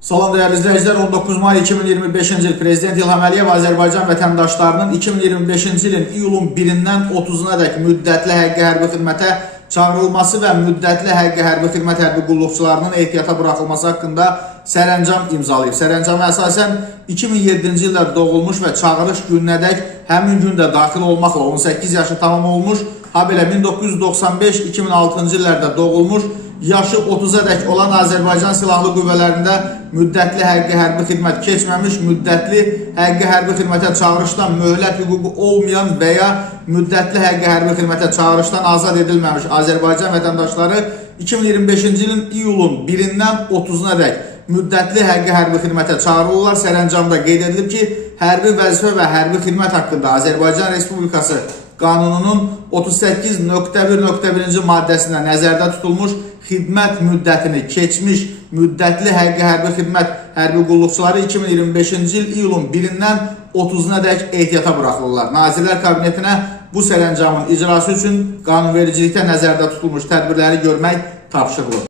Salam değerli izleyiciler, 19 May 2025-ci il Prezident İlham Əliyev Azərbaycan vətəndaşlarının 2025-ci ilin iyulun 1-dən 30-una dək müddətli həqqi hərbi xidmətə çağırılması və müddətli həqqi hərbi xidmət hərbi qulluqçularının ehtiyata buraxılması haqqında sərəncam imzalayıb. Sərəncama əsasən 2007-ci ildə doğulmuş və çağırış gününədək həmin gündə daxil olmaqla 18 yaşı tamam olmuş, habelə 1995-2006-cı illərdə doğulmuş, yaşı 30-a dək olan Azərbaycan Silahlı Qüvvələrində müddətli həqqi hərbi xidmət keçməmiş, müddətli həqqi hərbi xidmətə çağırışdan möhlət hüququ olmayan və ya müddətli həqqi hərbi xidmətə çağırışdan azad edilməmiş Azərbaycan vətəndaşları 2025-ci ilin iyulun 1-dən 30-una dək müddətli həqqi hərbi xidmətə çağırılırlar. Sərəncamda qeyd edilib ki, hərbi vəzifə və hərbi xidmət haqqında Azərbaycan Respublikası Qanununun 38.1.1-ci maddəsində nəzərdə tutulmuş xidmət müddətini keçmiş müddətli həqqi hərbi xidmət hərbi qulluqçuları 2025-ci il iyulun 1-dən 30-una dək ehtiyata buraxılırlar. Nazirlər Kabinetinə bu sərəncamın icrası üçün qanunvericilikdə nəzərdə tutulmuş tədbirləri görmək tapşırılır.